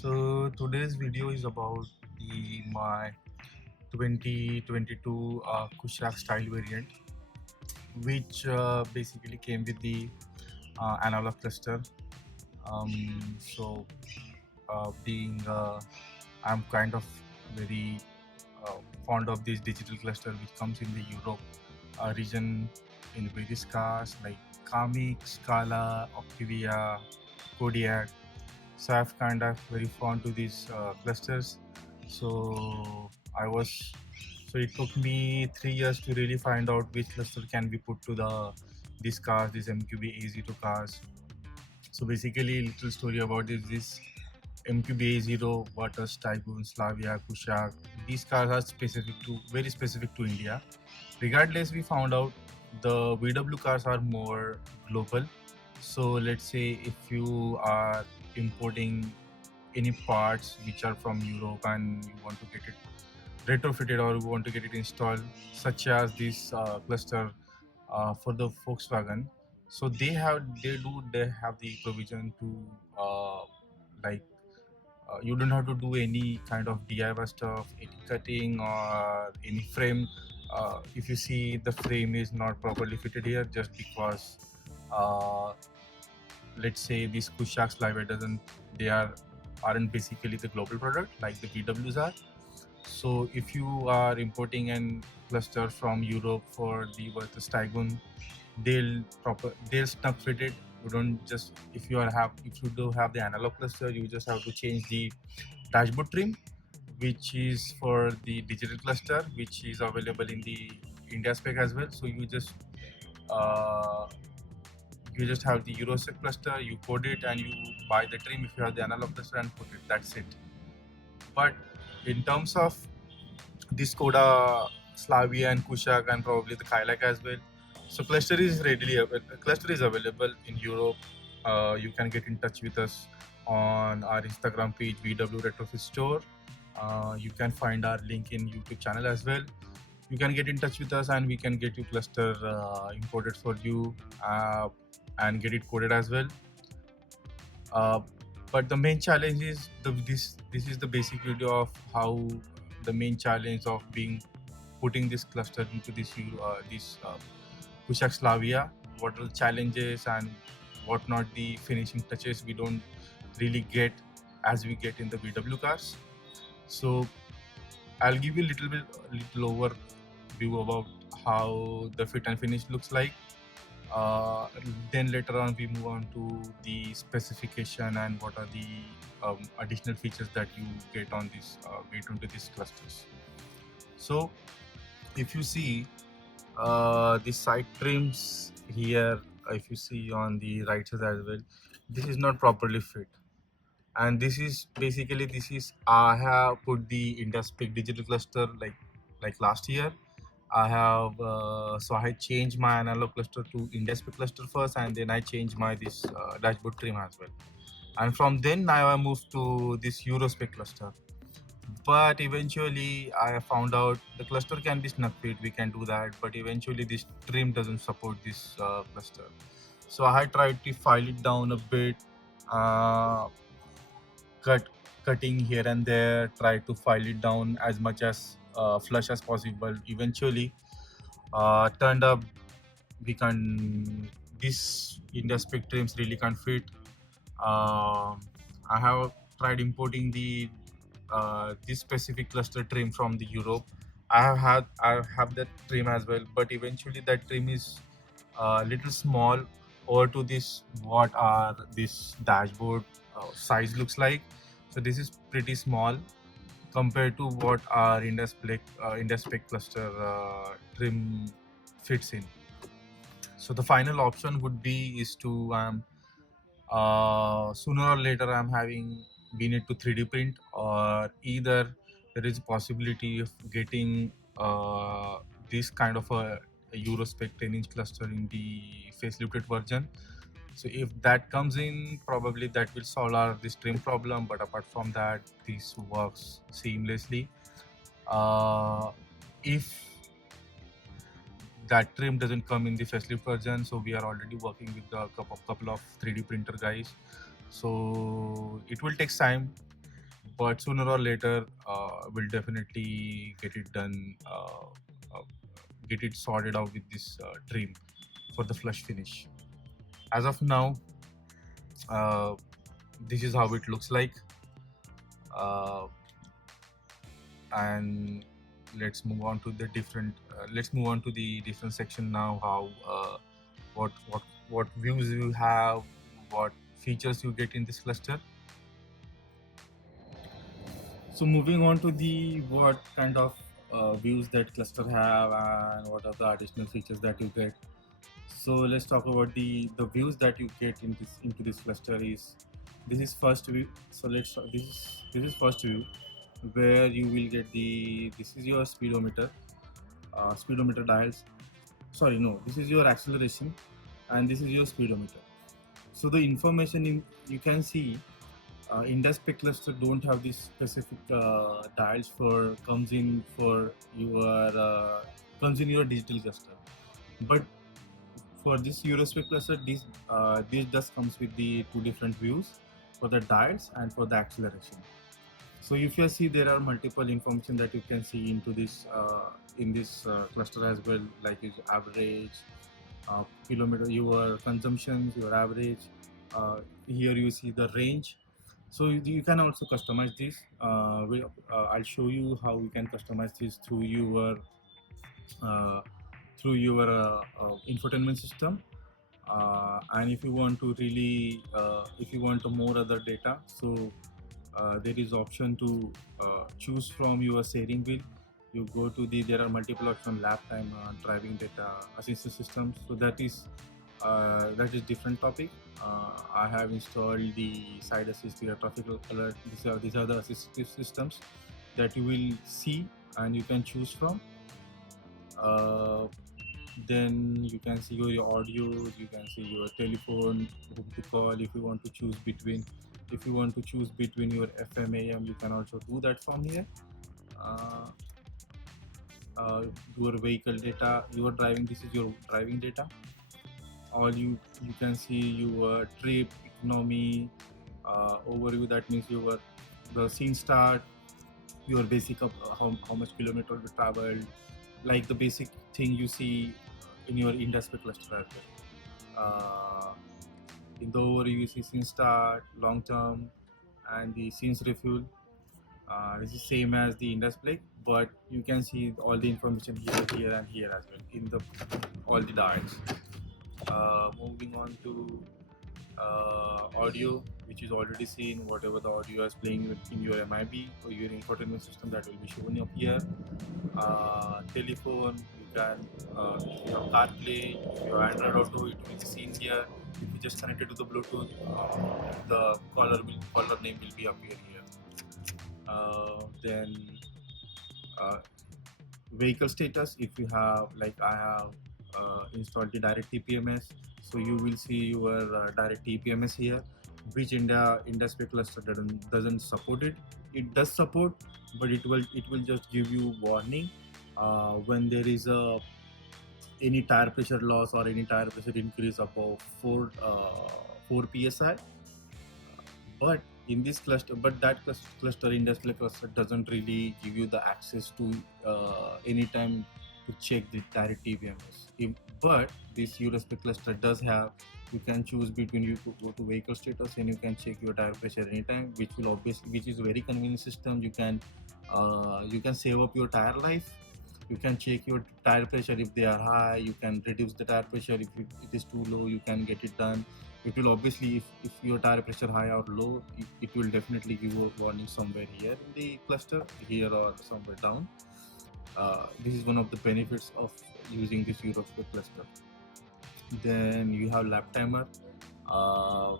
So today's video is about my 2022 Kushaq style variant, which basically came with the analog cluster. Being I'm kind of very fond of this digital cluster, which comes in the Europe region in various cars like Kamiq, Scala, Octavia, Kodiaq. So I've kind of very fond to these clusters. So I was so it took me 3 years to really find out which cluster can be put to these cars, these MQB A0 cars. So basically, little story about this MQB A0, Vatos, Tycoon, Slavia, Kushaq. These cars are very specific to India. Regardless, we found out the VW cars are more global. So let's say if you are importing any parts which are from Europe and you want to get it retrofitted or you want to get it installed, such as this cluster for the Volkswagen. So they have the provision to like you don't have to do any kind of DIY stuff, any cutting or any frame. If you see the frame is not properly fitted here, just because uh, let's say these Kushaq Sliver doesn't, they aren't basically the global product like the VWs are. So if you are importing an cluster from Europe for the Virtus Tycoon, they'll snug fit it. You don't just if you do have the analog cluster, you just have to change the dashboard trim, which is for the digital cluster, which is available in the India spec as well. So uh, you just have the Euro-Spec cluster, you code it and you buy the trim if you have the analog cluster and put it. That's it. But in terms of this Skoda Slavia and Kushaq and probably the Kailak as well. So cluster is available in Europe. You can get in touch with us on our Instagram page VW Retrofit Store. You can find our link in YouTube channel as well. You can get in touch with us and we can get you cluster imported for you and get it coded as well. Uh, but the main challenge is this is the basic video of how the main challenge of putting this cluster into this Kushaq Slavia. What are the challenges and what not the finishing touches we don't really get as we get in the VW cars. So I'll give you little overview about how the fit and finish looks like. Then later on we move on to the specification and what are the additional features that you get on get into these clusters. So if you see the side trims here, if you see on the right side as well, this is not properly fit, and this is I have put the Euro-Spec digital cluster like last year. I have so I had changed my analog cluster to Euro-Spec cluster first, and then I changed my this dashboard trim as well. And from then now I moved to this Euro-Spec cluster. But eventually I found out the cluster can be snug fit. We can do that, but eventually this trim doesn't support this cluster. So I had tried to file it down a bit, uh, cutting here and there, try to file it down as much as flush as possible. Eventually turned up we can this India spec trims really can't fit. I have tried importing the this specific cluster trim from the Europe. I have that trim as well, but eventually that trim is a little small over to this what are this dashboard size looks like. So this is pretty small compared to what our India spec cluster trim fits in. So the final option would be is to sooner or later I'm having been it to 3D print, or either there is a possibility of getting this kind of a Euro-Spec 10-inch cluster in the facelifted version. So if that comes in, probably that will solve this trim problem. But apart from that, this works seamlessly. If that trim doesn't come in the facelift version, so we are already working with a couple of 3D printer guys. So it will take time. but sooner or later we'll definitely get it done, get it sorted out with this trim for the flush finish. As of now, uh, this is how it looks like, uh, and let's move on to the different section now. How what views you have, what features you get in this cluster. So moving on to the what kind of views that cluster have and what are the additional features that you get. So let's talk about the views that you get in this into this cluster. This is first view. So this is first view, where you will get this is your speedometer dials. Sorry, no, this is your acceleration, and this is your speedometer. So the information you can see, Euro-Spec cluster don't have this specific dials for comes in your digital cluster, but for this Euro-Spec cluster, this just comes with the two different views for the dials and for the acceleration. So if you see, there are multiple information that you can see into this in this cluster as well, like is average, kilometer, your consumptions, your average. Here you see the range. So you can also customize this. I'll show you how you can customize this uh, through your infotainment system. And if you want to really, if you want more other data, so there is option to choose from your steering wheel. You go to there are multiple options: lap time, driving data, assistant systems. So that is different topic. I have installed the side assist, the traffic alert. These are the assistive systems that you will see and you can choose from. Then you can see your audio, you can see your telephone, who to call. If you want to choose between your FM AM, you can also do that from here. uh, your vehicle data, your driving, this is your driving data. All you can see your trip economy, overview. That means the scene start, your basic of how much kilometer you traveled, like the basic thing you see in your industry cluster as well. In the overview, you see scene start, long term, and the scenes refuel. This is same as the industry, but you can see all the information here and here as well in the all the dials. Moving on to audio, which is already seen. Whatever the audio is playing in your MIB or your infotainment system, that will be shown up here. Telephone, you can if you have CarPlay, if you have Android Auto, it will be seen here. If you just connect it to the Bluetooth, the caller name will be appear here. Then vehicle status, if you have, like I have installed the direct TPMS, so you will see your direct TPMS here, which Euro-Spec cluster doesn't support it. It does support, but it will just give you warning when there is any tire pressure loss or any tire pressure increase above 4 psi. But in this cluster, but that cluster industrial cluster doesn't really give you the access to anytime to check the direct TVMS. But this Euro-Spec cluster does have, you can choose between, you to go to vehicle status and you can check your tire pressure anytime, which is a very convenient system. You can save up your tire life. You can check your tire pressure. If they are high, you can reduce the tire pressure. If it is too low, you can get it done. It will obviously, if your tire pressure high or low, it will definitely give a warning somewhere here in the cluster, here or somewhere down. This is one of the benefits of using this Euro-Spec cluster. Then you have lap timer. uh,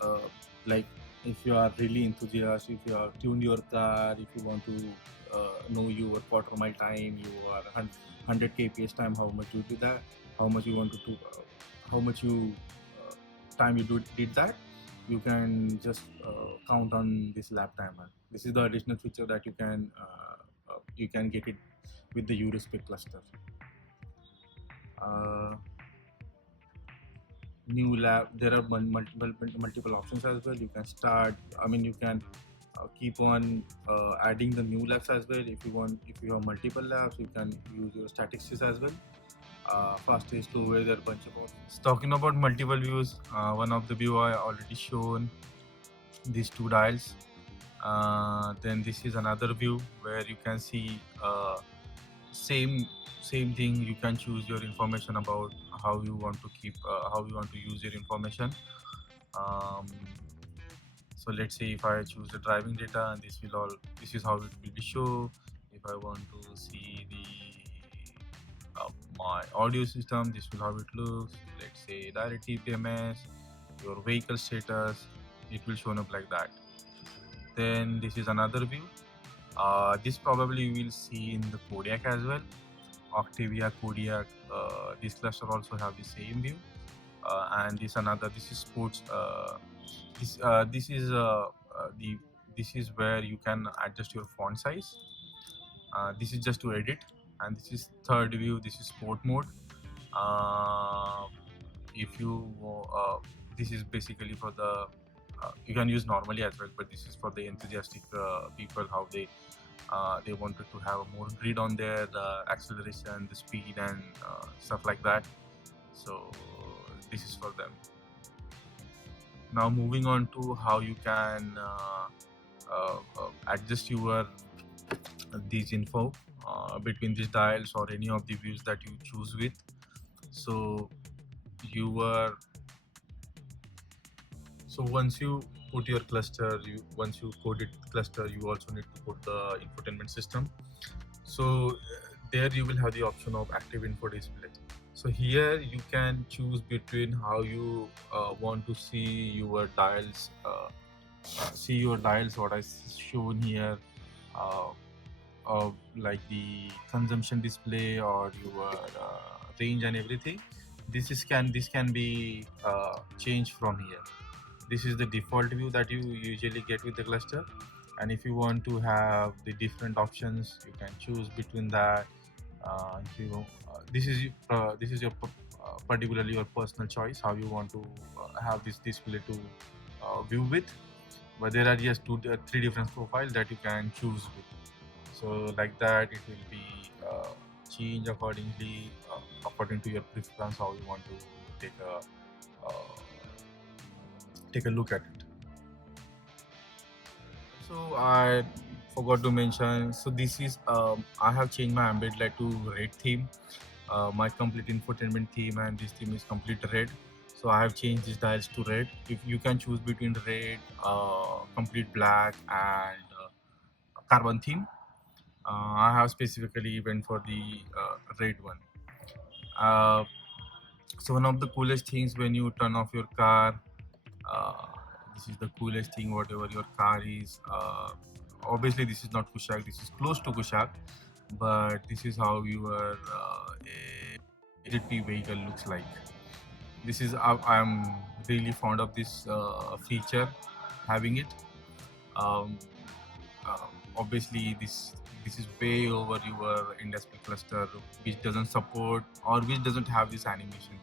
uh, like if you are really enthusiastic, if you have tuned your car, if you want to know your quarter mile time, your 100 kps time, how much you do that, how much you want to do, how much you time you did that, you can just count on this lap timer. This is the additional feature that you can get it with the Euro-Spec cluster. uh, New lab, there are multiple options as well. You can start, I mean, you can keep on adding the new labs as well. If you want, if you have multiple labs, you can use your statistics as well. Fastest to where there are bunch of options. Talking about multiple views, one of the view I already shown these two dials. Then this is another view where you can see same thing. You can choose your information about how you want to keep how you want to use your information. um, so let's say if I choose the driving data, and this is how it will be show. If I want to see the my audio system, this will how it looks. Let's say direct TPMS, your vehicle status, it will show up like that. Then this is another view. This probably you will see in the Kodiak as well. Octavia, Kodiak, this cluster also have the same view. And this another, this is sports. This is the this is where you can adjust your font size. This is just to edit. And this is third view. This is sport mode. Uh, if you this is basically for the you can use normally as well, but this is for the enthusiastic people, how they wanted to have a more grid on there, the acceleration, the speed, and stuff like that. So this is for them. Now moving on to how you can adjust your these info between these dials or any of the views that you choose with. So once you put your cluster, once you coded cluster, you also need to put the infotainment system. So there you will have the option of active info display. So here you can choose between how you want to see your dials. What I shown here, like the consumption display or your range and everything. This can be changed from here. This is the default view that you usually get with the cluster, and if you want to have the different options, you can choose between that. This is your particularly your personal choice, how you want to have this display to view with. But there are just three different profiles that you can choose with. So like that, it will be changed accordingly according to your preference, how you want to take a look at it. So I forgot to mention. So this is I have changed my ambient light to red theme. My complete infotainment theme, and this theme is complete red. So I have changed these dials to red. If you can choose between red, complete black, and carbon theme. I have specifically went for the red one. Uh, so one of the coolest things when you turn off your car, uh, this is the coolest thing. Whatever your car is, obviously this is not Kushaq. This is close to Kushaq, but this is how your HP vehicle looks like. This is I'm really fond of this feature, having it. Um, Obviously this is way over your industry cluster, which doesn't support or which doesn't have this animation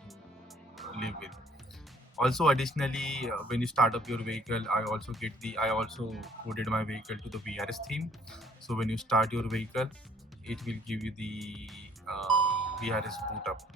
to live with. Also, additionally, when you start up your vehicle, I also coded my vehicle to the VRS theme. So when you start your vehicle, it will give you the VRS boot up.